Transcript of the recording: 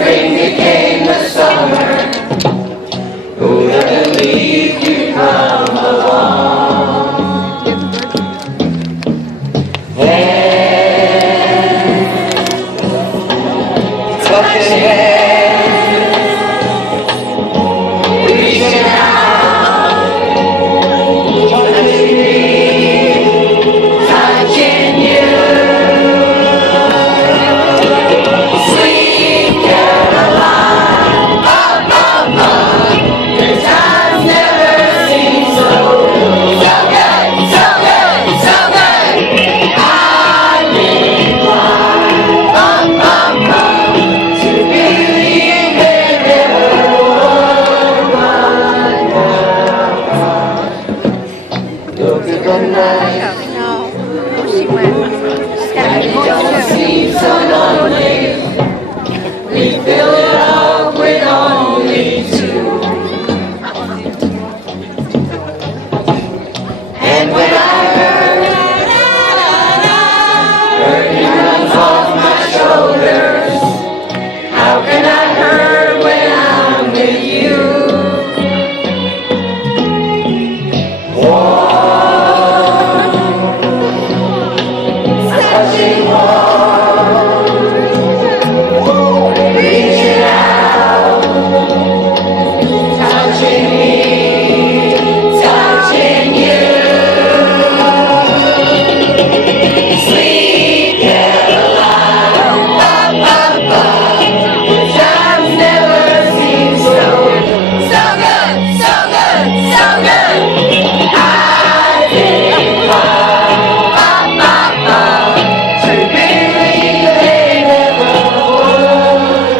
spring became the summer. Who'd have believed you'd come along? Hand, touching hands, reaching out, touching me, touching you. Sweet Caroline, good times never seem so good, so good, so good, so good. I've been inclined, to believe there never would run out. Look at the night, No, she went. She's got and to it be don't going seem so lonely. We fill it up with only two. And when I heard, burden runs off my shoulders. How can I hurt when I'm with you? Warm, touching warm, reaching out, touching me, touching you. Sweet Caroline, the times never seem so good, so good, so good, so good. I've been inclined to believe they never would.